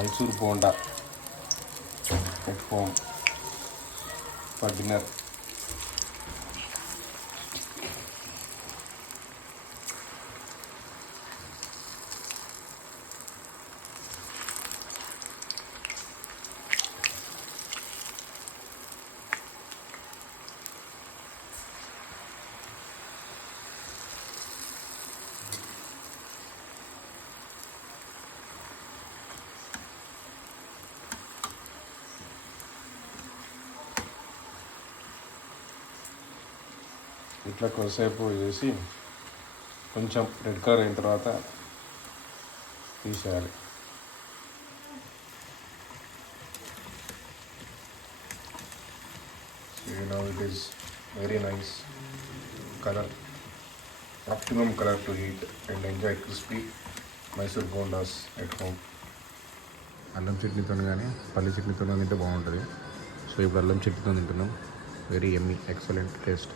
మైసూర్ bonda at home for dinner. ఇట్లా కొద్దిసేపు చేసి కొంచెం రెడ్ కలర్ అయిన తర్వాత తీసేయాలి. Now it is very nice colour, optimum colour to eat and enjoy crispy Mysore bondas at home. అల్లం చట్నీతో కానీ పల్లి చట్నీతో తింటే బాగుంటుంది. సో ఇప్పుడు అల్లం చట్నీతో తింటున్నాం. Very Emmy, excellent taste.